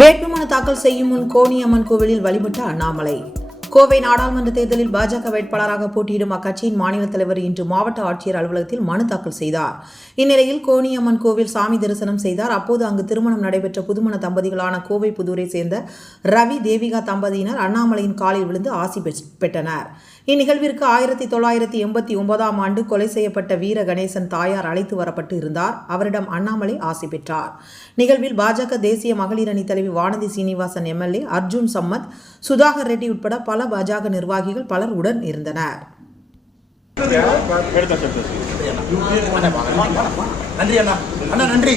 வேட்புமனு தாக்கல் செய்யும் முன் கோணியம்மன் கோவிலில் வழிபட்ட அண்ணாமலை. கோவை நாடாளுமன்ற தேர்தலில் பாஜக வேட்பாளராக போட்டியிடும் அக்கட்சியின் மாநில தலைவர் இன்று மாவட்ட ஆட்சியர் அலுவலகத்தில் மனு தாக்கல் செய்தார். இந்நிலையில் கோணியம்மன் கோவில் சாமி தரிசனம் செய்தார். அப்போது அங்கு திருமணம் நடைபெற்ற புதுமண தம்பதிகளான கோவை புதூரை சேர்ந்த ரவி தேவிகா தம்பதியினர் அண்ணாமலையின் காலில் விழுந்து ஆசி பெற்றனர். இந்நிகழ்விற்கு ஆயிரத்தி தொள்ளாயிரத்தி எண்பத்தி ஒன்பதாம் ஆண்டு கொலை செய்யப்பட்ட வீர கணேசன் தாயார் அழைத்து வரப்பட்டு இருந்தார். அவரிடம் அண்ணாமலை ஆசி பெற்றார். நிகழ்வில் பாஜக தேசிய மகளிர் அணி தலைவி வானதி சீனிவாசன் எம்எல்ஏ அர்ஜுன் சம்மத் சுதாகர் ரெட்டி உட்பட பல பாஜக நிர்வாகிகள் பலர் உடன் இருந்தனர். நன்றி அண்ணா. அண்ணா நன்றி.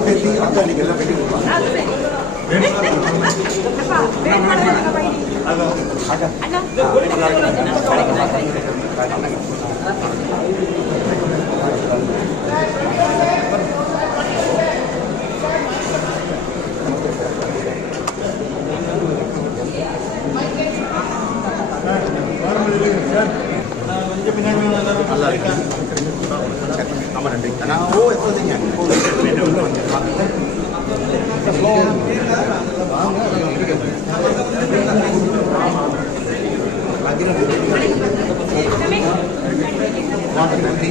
பேசி அக்கா நீங்க எல்லாம் வெட்டி கொடுப்பாங்க ஆமா நன்றி அண்ணா ஓ எப்போதுங்க நன்றி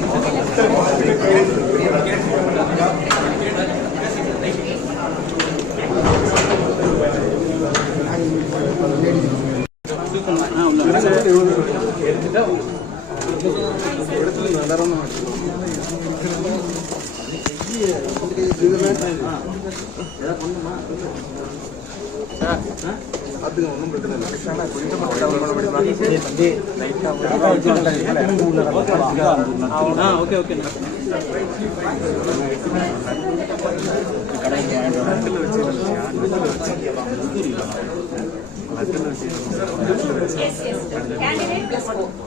okay okay Candidate plus four.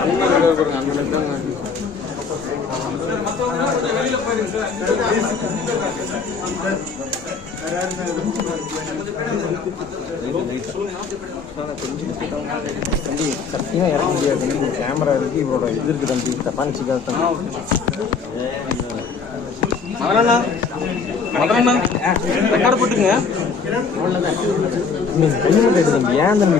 சத்தியமா இறக்க முடியாது. கேமரா இருக்கு இவரோட இது இருக்கு தம்பி தப்பான சிக்காத தம்பி. மகனண்ணா மகனண்ணா ரெக்கார்டு போட்டுங்க தம்பி ஏன் தம்பி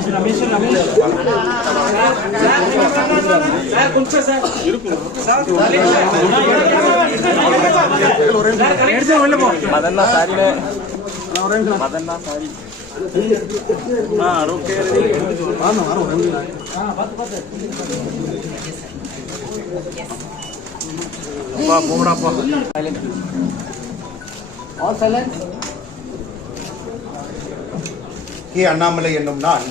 இப்படி பண்ற ரமேஷ் ரமேஷ் ரமேஷ் சார் கொஞ்சம் கே அண்ணாமலை என்னும் நான்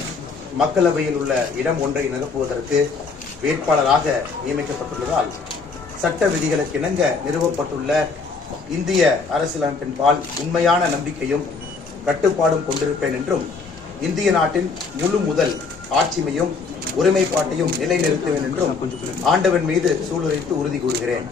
மக்களவையில் உள்ள இடம் ஒன்றை நிரப்புவதற்கு வேட்பாளராக நியமிக்கப்பட்டுள்ளதால் சட்ட விதிகளுக்கு இணங்க நிறுவப்பட்டுள்ள இந்திய அரசியலமைப்பின் பால் உண்மையான நம்பிக்கையும் கட்டுப்பாடும் கொண்டிருப்பேன் என்றும் இந்திய நாட்டின் முழு முதல் ஆட்சிமையும் ஒருமைப்பாட்டையும் நிலைநிறுத்துவேன் என்றும் ஆண்டவன் மீது சூளுரைத்து உறுதி கூறுகிறேன்.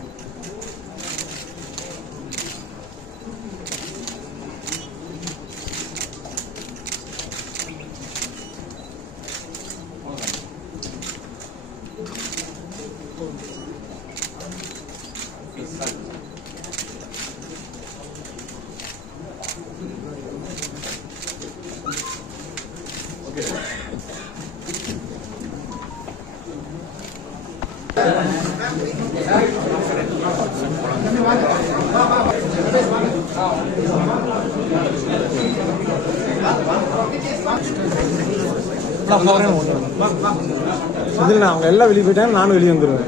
இதில் நான் அவங்க எல்லாம் வெளியே போயிட்டேன் நானும் வெளியே வந்துடுவேன்.